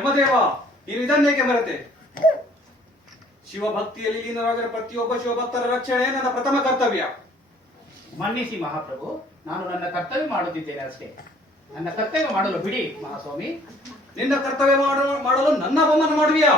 ಯಮದೇವ, ನೀನು ಇದನ್ನೇಕೆ ಮರೆತೆ? ಶಿವಭಕ್ತಿಯಲ್ಲಿ ಲೀನರಾಗಿರುವ ಪ್ರತಿಯೊಬ್ಬ ಶಿವಭಕ್ತರ ರಕ್ಷಣೆ ನನ್ನ ಪ್ರಥಮ ಕರ್ತವ್ಯ. ಮನ್ನಿಸಿ ಮಹಾಪ್ರಭು, ನಾನು ನನ್ನ ಕರ್ತವ್ಯ ಮಾಡುತ್ತಿದ್ದೇನೆ ಅಷ್ಟೇ. ನನ್ನ ಕರ್ತವ್ಯ ಮಾಡಲು ಬಿಡಿ ಮಹಾಸ್ವಾಮಿ. ನಿನ್ನ ಕರ್ತವ್ಯ ಮಾಡಲು ನನ್ನ ಅವಮಾನ ಮಾಡುವಿಯಾ?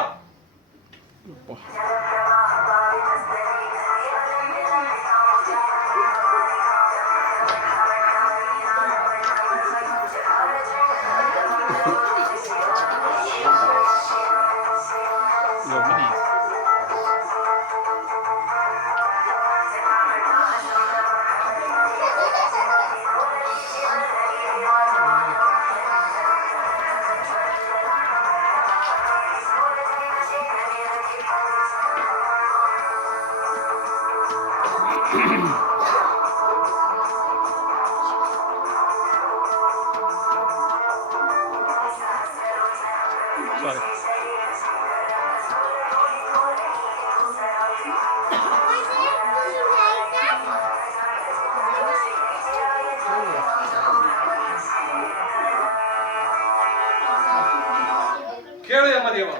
ಕೇಳು ಯಮದೇವ.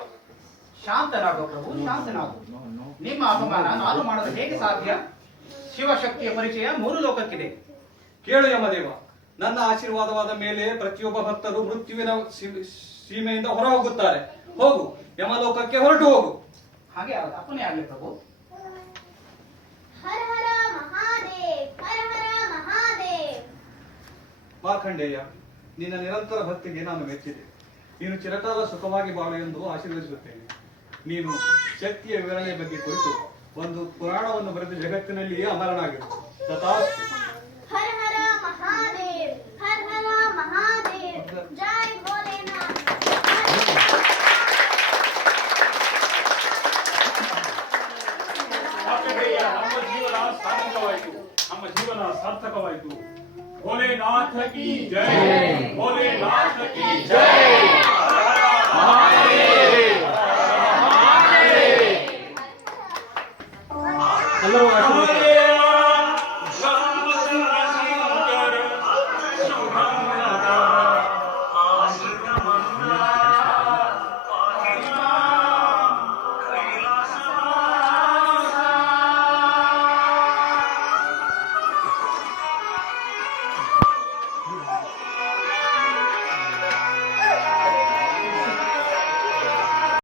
ಶಾಂತನಾಗೋ ಪ್ರಭು, ಶಾಂತನಾಗು. ನಿಮ್ಮ ಅಪಮಾನ ನಾನು ಮಾಡಲು ಹೇಗೆ ಸಾಧ್ಯ? ಶಿವಶಕ್ತಿಯ ಪರಿಚಯ ಮೂರು ಲೋಕಕ್ಕಿದೆ. ಕೇಳು ಯಮದೇವ, ನನ್ನ ಆಶೀರ್ವಾದವಾದ ಮೇಲೆ ಪ್ರತಿಯೊಬ್ಬ ಭಕ್ತರು ಮೃತ್ಯುವಿನ ಸೀಮೆಯಿಂದ ಹೊರ ಹೋಗುತ್ತಾರೆ. ಹೋಗು, ಯಮಲೋಕಕ್ಕೆ ಹೊರಟು ಹೋಗು. ಹಾಗೆ ಅಪ್ಪನೇ ಆಗಲಿ ಪ್ರಭು. ಹರ ಹರ ಮಹಾದೇವ್, ಹರ ಹರ ಮಹಾದೇವ್. ಮಾರ್ಕಂಡೇಯ, ನಿನ್ನ ನಿರಂತರ ಭಕ್ತಿಗೆ ನಾನು ಮೆಚ್ಚಿದೆ. ನೀನು ಚಿರಕಾಲ ಸುಖವಾಗಿ ಬಾಳು ಎಂದು ಆಶೀರ್ವದಿಸುತ್ತೇನೆ. ನೀನು ಶಕ್ತಿಯ ವಿವರಣೆ ಬಗ್ಗೆ ಕುರಿತು ಒಂದು ಪುರಾಣವನ್ನು ಬರೆದು ಜಗತ್ತಿನಲ್ಲಿಯೇ ಅಮರನಾಗಿರು. ತಥಾಸ್ತು. ಹರ ಹರ ಮಹಾದೇವ್, ಹರ ಹರ ಮಹಾದೇವ್. ಜೈ ಭೋಲೆನಾಥ್. ನಮ್ಮ ಜೀವನ ಸಾರ್ಥಕವಾಯಿತು, ನಮ್ಮ ಜೀವನ ಸಾರ್ಥಕವಾಯಿತು. ಭೋಲೆನಾಥ ಕಿ ಜೈ, ಭೋಲೆನಾಥ ಕಿ ಜೈ. ಎಲ್ಲರೂ